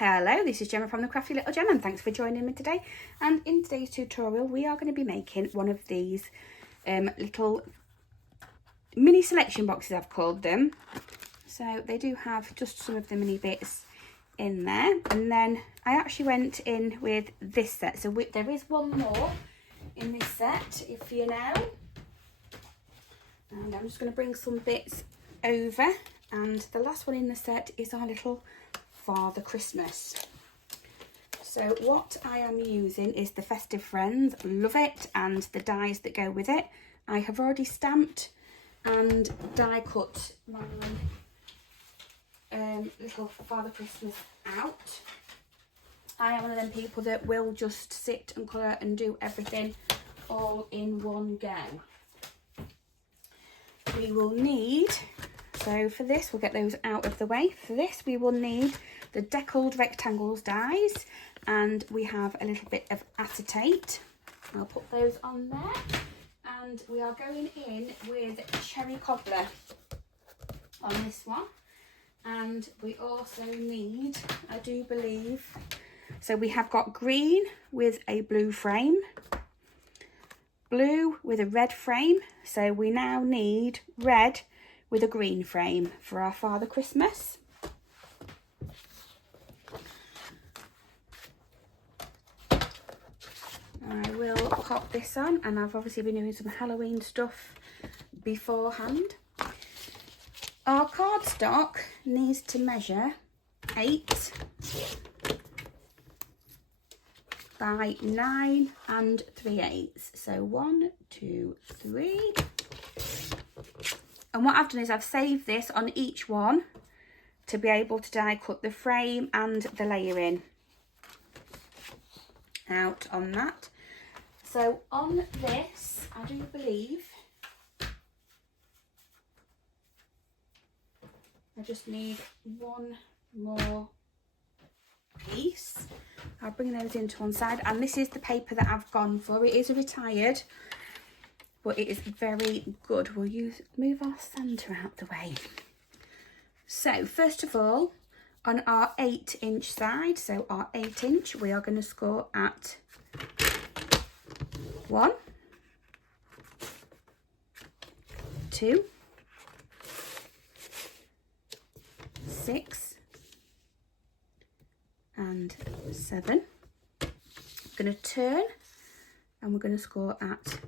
Hello, this is Gemma from the Crafty Little Gem, and thanks for joining me today. And in today's tutorial we are going to be making one of these little mini selection boxes, I've called them. So they do have just some of the mini bits in there, and then I actually went in with this set. So there is one more in this set, if you know. And I'm just going to bring some bits over, and the last one in the set is our little Father Christmas. So what I am using is the Festive Friends, love it, and the dies that go with it. I have already stamped and die cut my little Father Christmas out. I am one of them people that will just sit and colour and do everything all in one go. We will need, so for this we'll get those out of the way. For this we will need the deckled rectangles dies, and we have a little bit of acetate. I'll put those on there, and we are going in with cherry cobbler on this one. And we also need, I do believe, so we have got green with a blue frame, blue with a red frame, so we now need red with a green frame for our Father Christmas. I will pop this on, and I've obviously been doing some Halloween stuff beforehand. Our cardstock needs to measure 8 by 9 3/8. So 1, 2, 3. And what I've done is I've saved this on each one to be able to die cut the frame and the layering out on that. So on this, I do believe I just need one more piece. I'll bring those into one side, and this is the paper that I've gone for. It is a retired, but it is very good. We'll move our centre out the way. So first of all, on our 8-inch side, so our 8-inch, we are going to score at 1, 2, 6 and 7. I'm going to turn, and we're going to score at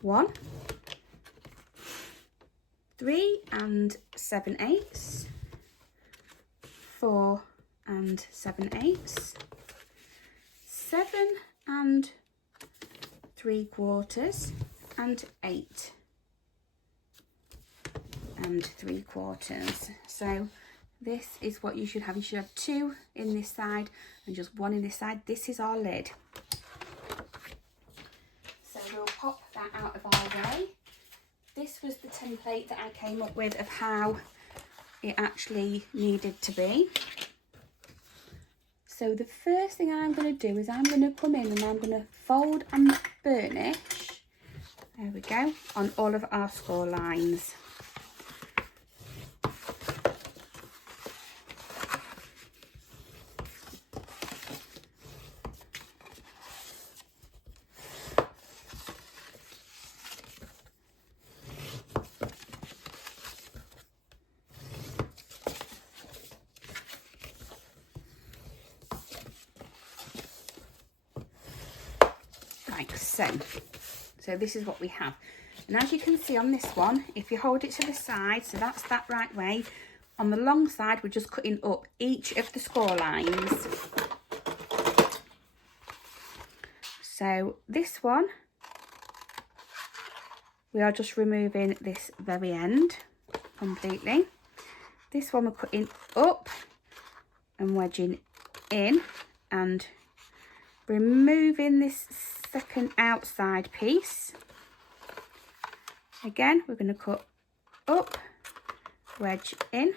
1, 3 and 7/8, 4 and 7/8, 7 and 3/4, and 8 and 3/4. So this is what you should have. You should have 2 in this side and just 1 in this side. This is our lid. So we'll pop that out of our way. This was the template that I came up with of how it actually needed to be. So the first thing I'm going to do is I'm going to come in and I'm going to fold and burnish, there we go, on all of our score lines. Like so this is what we have, and as you can see on this one, if you hold it to the side, so that's that right way, on the long side we're just cutting up each of the score lines. So this one we are just removing this very end completely. This one we're cutting up and wedging in and removing this second outside piece. Again, we're going to cut up, wedge in,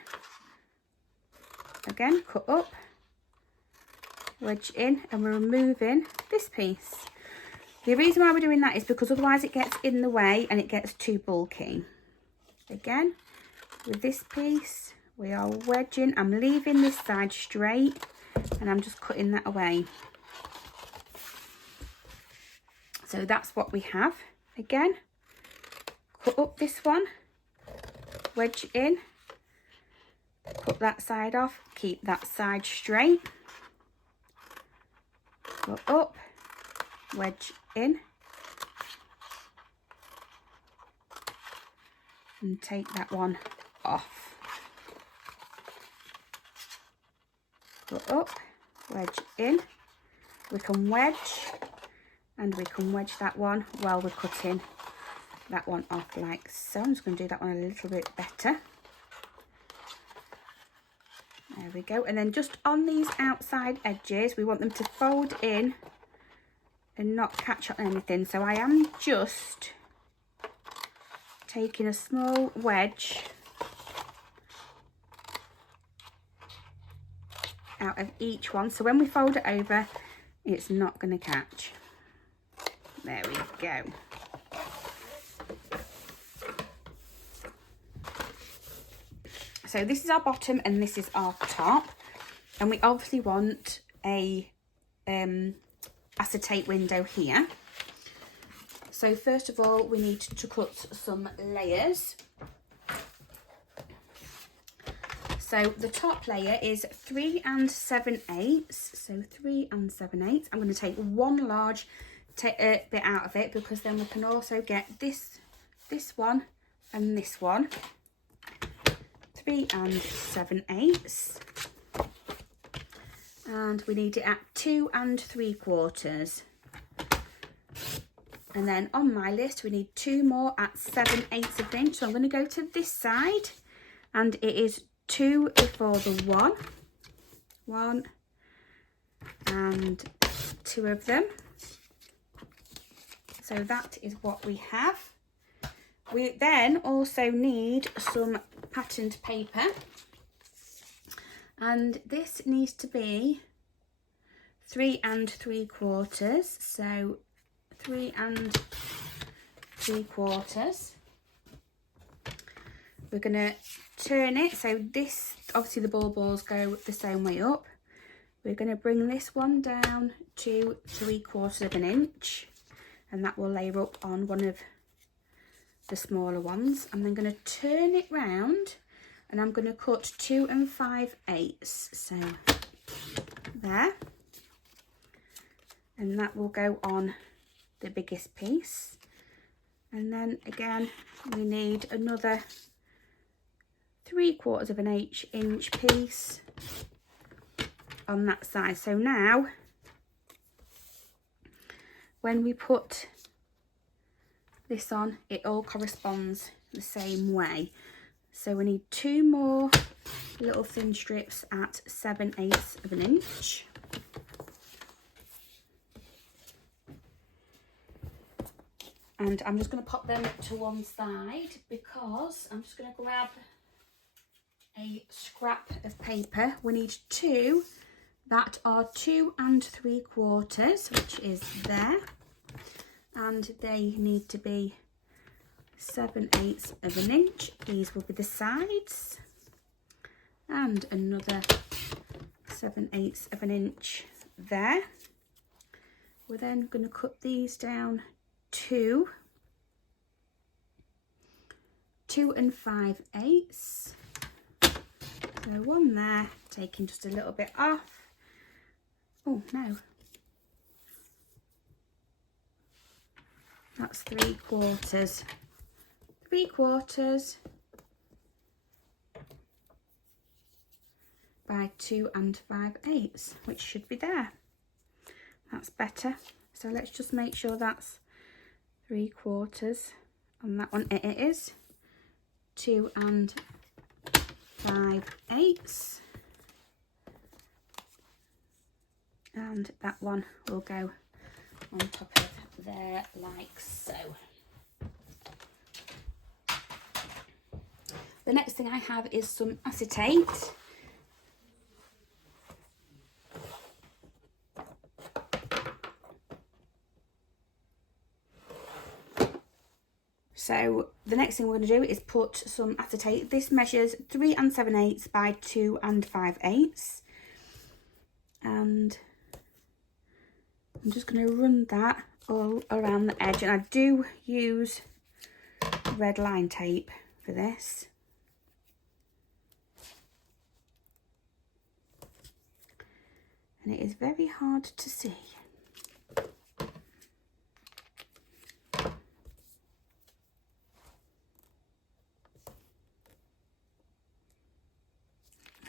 again cut up, wedge in, and we're removing this piece. The reason why we're doing that is because otherwise it gets in the way and it gets too bulky. Again, with this piece we are wedging. I'm leaving this side straight and I'm just cutting that away. So that's what we have. Again, cut up this one, wedge in, cut that side off, keep that side straight, cut up, wedge in, and take that one off. Cut up, wedge in, we can wedge, and we can wedge that one while we're cutting that one off like so. I'm just going to do that one a little bit better. There we go. And then just on these outside edges, we want them to fold in and not catch on anything. So I am just taking a small wedge out of each one, so when we fold it over, it's not going to catch. There we go. So this is our bottom and this is our top, and we obviously want a acetate window here. So first of all, we need to cut some layers. So the top layer is 3 7/8. So 3 7/8. I'm going to take one large bit out of it, because then we can also get this one and this one. 3 7/8. And we need it at 2 3/4. And then on my list, we need 2 more at 7/8 of an inch. So I'm going to go to this side, and it is 2 before the 1, 1 and 2 of them. So that is what we have. We then also need some patterned paper, and this needs to be 3 3/4. So 3 3/4. We're going to turn it, so this, obviously the balls go the same way up. We're going to bring this one down to 3/4 of an inch, and that will layer up on one of the smaller ones. I'm then going to turn it round, and I'm going to cut 2 5/8. So there, and that will go on the biggest piece. And then again, we need another 3/4 of an inch piece on that side. So now when we put this on, it all corresponds the same way. So we need 2 more little thin strips at 7/8 of an inch. And I'm just going to pop them to one side, because I'm just going to grab a scrap of paper. We need 2 that are 2 3/4, which is there, and they need to be 7/8 of an inch. These will be the sides, and another 7/8 of an inch there. We're then going to cut these down to 2 5/8. So one there, taking just a little bit off. Oh no, that's 3/4. 3/4 by 2 5/8, which should be there. That's better. So let's just make sure that's 3/4 on that one. It is 2 5/8, and that one will go on top of there like so. The next thing I have is some acetate. So the next thing we're going to do is put some acetate. This measures 3 7/8 by 2 5/8. I'm just going to run that all around the edge, and I do use red line tape for this. And it is very hard to see.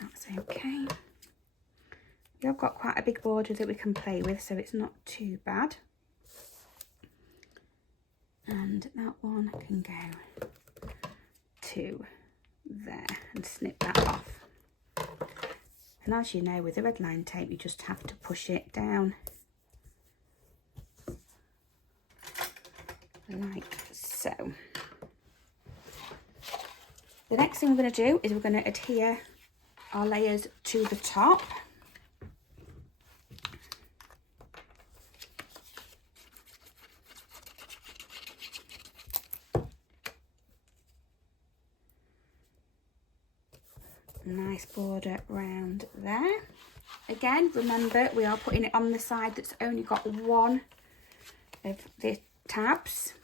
That's okay. We've got quite a big border that we can play with, so it's not too bad. And that one can go to there and snip that off. And as you know, with the red line tape, you just have to push it down like so. The next thing we're going to do is we're going to adhere our layers to the top. Nice border round there. Again, remember, we are putting it on the side that's only got one of the tabs.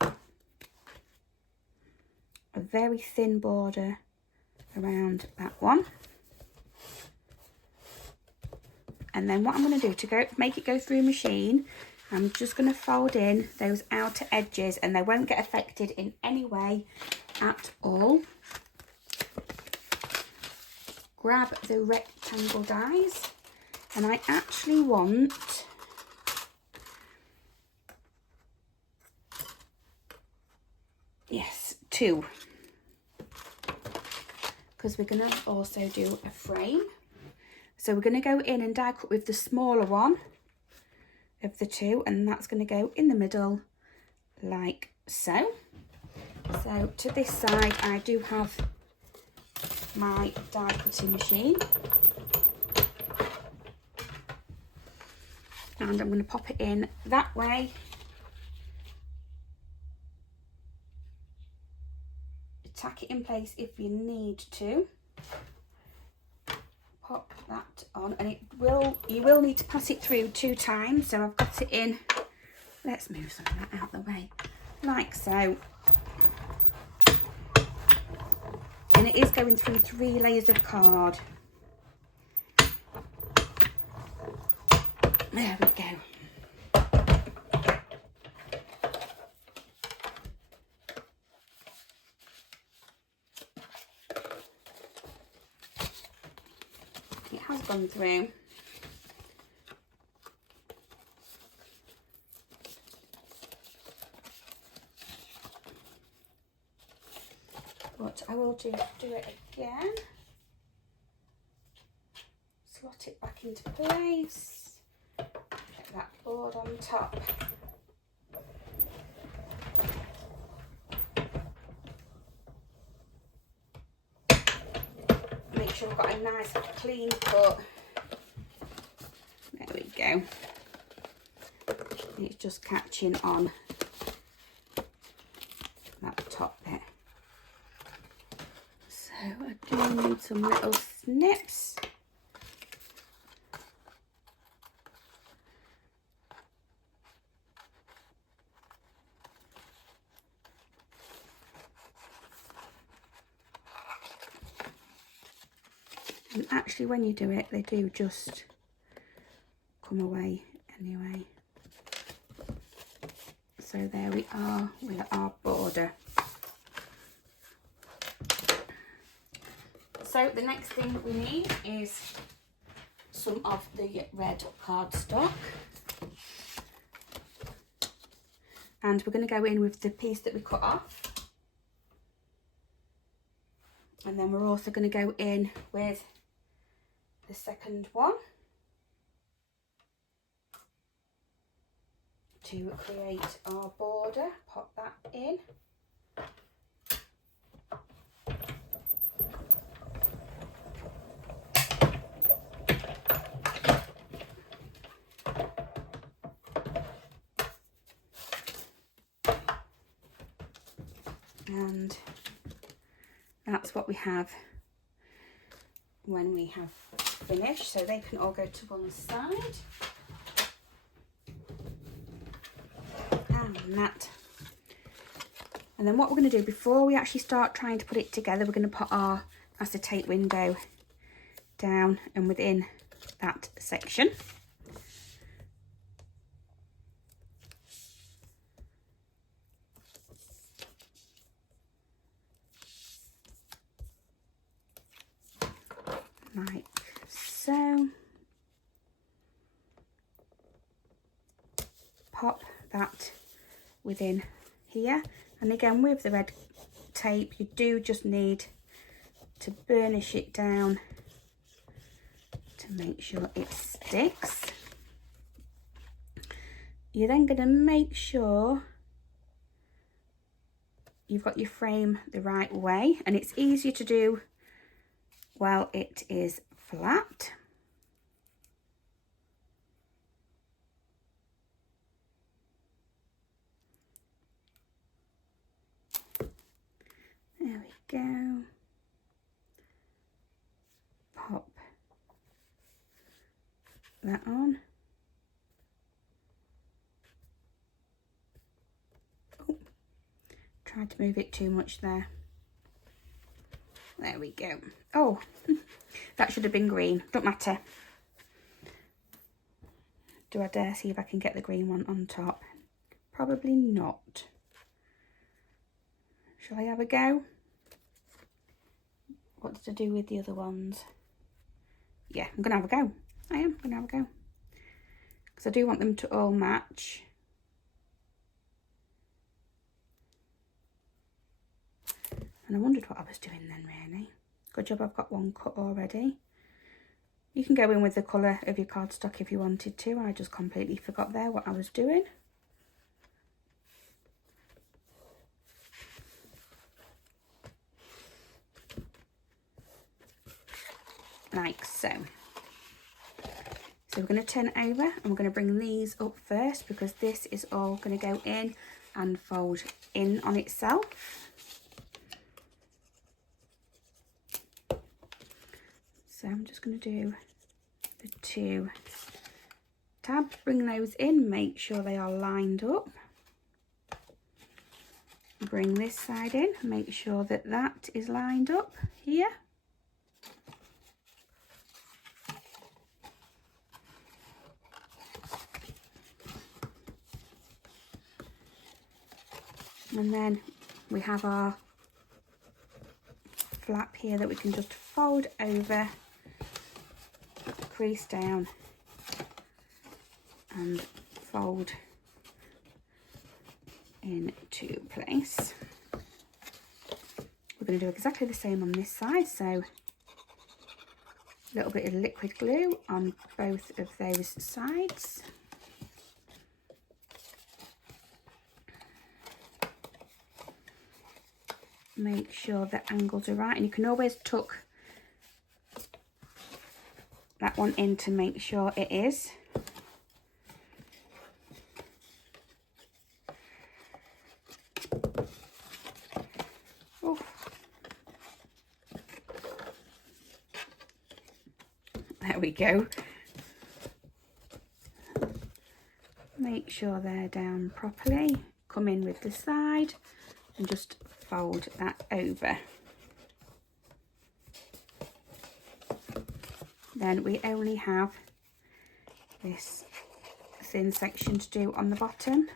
A very thin border around that one. And then what I'm going to do to make it go through machine, I'm just going to fold in those outer edges, and they won't get affected in any way at all. Grab the rectangle dies, and I actually want two, because we're going to also do a frame. So we're going to go in and die cut with the smaller one of the two, and that's going to go in the middle like so. So to this side I do have my die cutting machine, and I'm going to pop it in that way. Tack it in place if you need to. Pop that on, and you will need to pass it through 2 times. So I've got it in, let's move some of that out of the way, like so. And it is going through 3 layers of card. There we go. It has gone through. But I will do it again. Slot it back into place. Get that board on top. Make sure we've got a nice clean cut. There we go. It's just catching on that top bit. So I do need some little snips. And actually when you do it, they do just come away anyway. So there we are with our border. So the next thing that we need is some of the red cardstock. And we're going to go in with the piece that we cut off. And then we're also going to go in with the second one to create our border. Pop that in. And that's what we have when we have finished, so they can all go to one side. And that. And then what we're going to do before we actually start trying to put it together, we're going to put our acetate window down and within that section. Like so. Pop that within here, and again with the red tape you do just need to burnish it down to make sure it sticks. You're then going to make sure you've got your frame the right way, and it's easier to do while it is flat. There we go. Pop that on. Oh, tried to move it too much there. There we go. Oh, that should have been green. Don't matter. Do I dare see if I can get the green one on top? Probably not. Shall I have a go? What did I do with the other ones? Yeah, I'm going to have a go. I am going to have a go. Because I do want them to all match. And I wondered what I was doing then, really. Good job I've got one cut already. You can go in with the colour of your cardstock if you wanted to. I just completely forgot there what I was doing. Like so. So we're going to turn it over and we're going to bring these up first, because this is all going to go in and fold in on itself. So I'm just going to do the two tabs, bring those in, make sure they are lined up. Bring this side in, make sure that that is lined up here. And then we have our flap here that we can just fold over, crease down and fold into place. We're going to do exactly the same on this side, so a little bit of liquid glue on both of those sides. Make sure the angles are right, and you can always tuck that one in to make sure it is. Oh. There we go. Make sure they're down properly. Come in with the side and just fold that over. Then we only have this thin section to do on the bottom,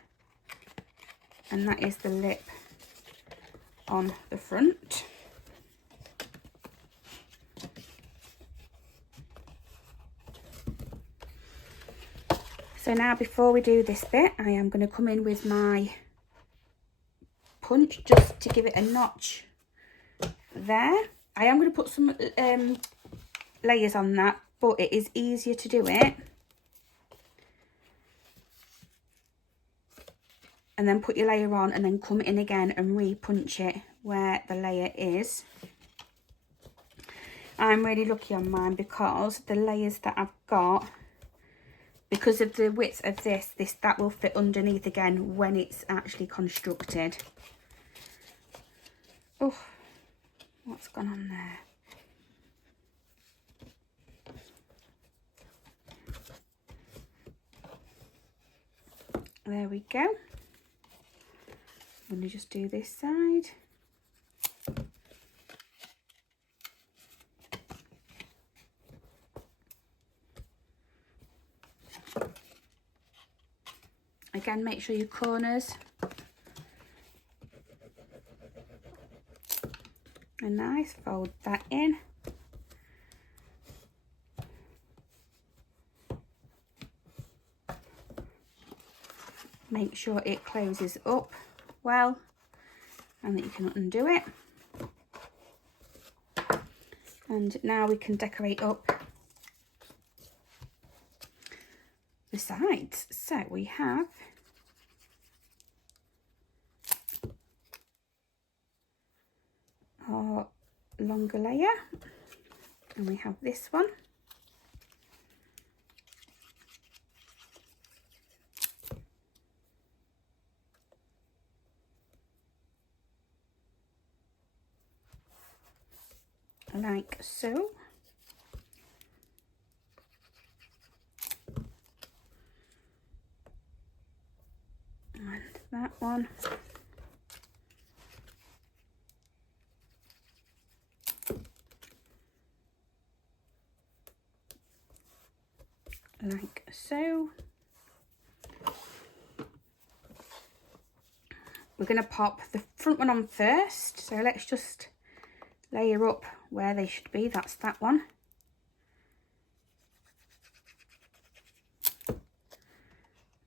and that is the lip on the front. So now, before we do this bit, I am going to come in with my punch just to give it a notch there. I am going to put some layers on that, but it is easier to do it and then put your layer on and then come in again and re-punch it where the layer is. I'm really lucky on mine because the layers that I've got, because of the width of this that will fit underneath again when it's actually constructed. Oh, what's gone on there? There we go. I'm going to just do this side. Again, make sure your corners are nice. Fold that in. Make sure it closes up well and that you can undo it. And now we can decorate up the sides. So we have our longer layer and we have this one. Like so. And that one. Like so. We're going to pop the front one on first, so let's just layer up where they should be. That's that one.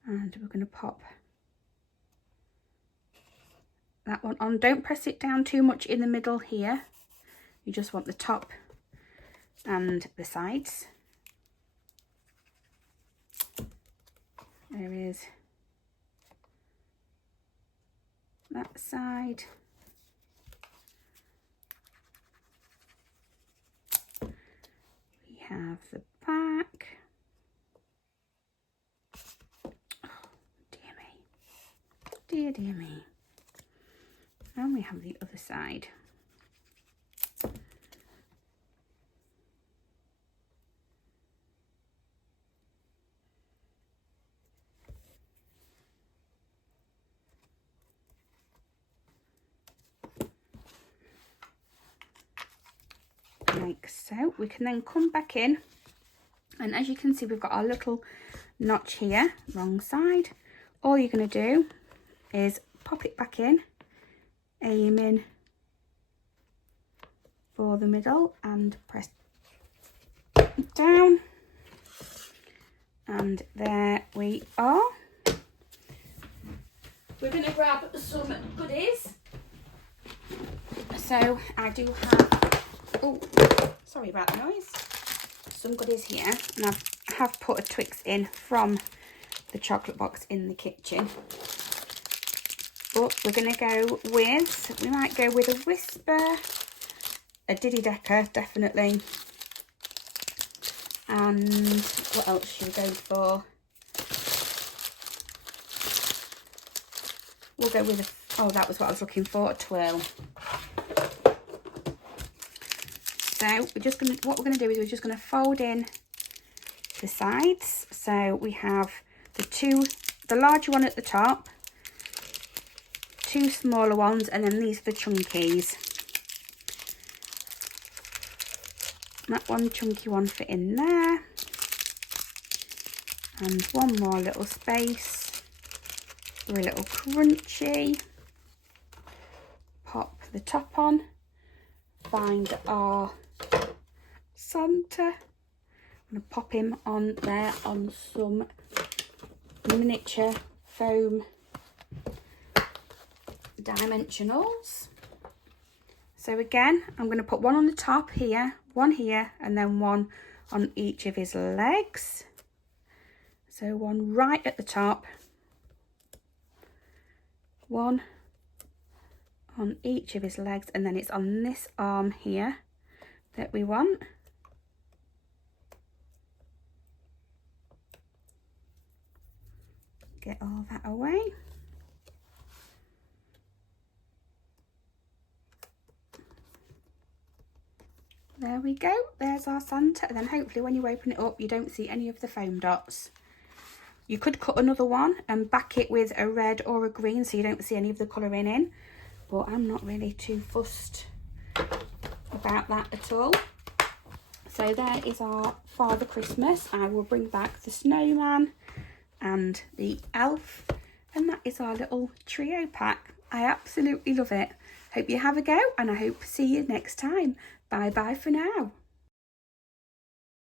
And we're going to pop that one on. Don't press it down too much in the middle here. You just want the top and the sides. There is that side. We have the back. Oh, dear me. Dear, dear me. And we have the other side. Like so. We can then come back in, and as you can see, we've got our little notch here, wrong side. All you're going to do is pop it back in, aiming for the middle and press down, and there we are. We're going to grab some goodies. So I do have, oh, sorry about the noise, some goodies here, and I have put a Twix in from the chocolate box in the kitchen. But we're going to go with, we might go with a Whisper, a Diddy Decker, definitely. And what else should we go for? We'll go with a, oh, that was what I was looking for, a twirl. So we're just going to, what we're going to do is we're just going to fold in the sides. So we have the larger one at the top, two smaller ones, and then these are the chunkies. That one chunky one fit in there, and one more little space for a little crunchy. Pop the top on, find our Santa. I'm going to pop him on there on some miniature foam dimensionals. So again, I'm going to put one on the top here, one here, and then one on each of his legs. So one right at the top, one on each of his legs, and then it's on this arm here that we want. Get all that away. There we go, there's our Santa, and then hopefully when you open it up you don't see any of the foam dots. You could cut another one and back it with a red or a green so you don't see any of the colouring in, but I'm not really too fussed about that at all. So there is our Father Christmas. I will bring back the snowman and the elf, and that is our little trio pack. I absolutely love it. Hope you have a go, and I hope to see you next time. Bye bye for now.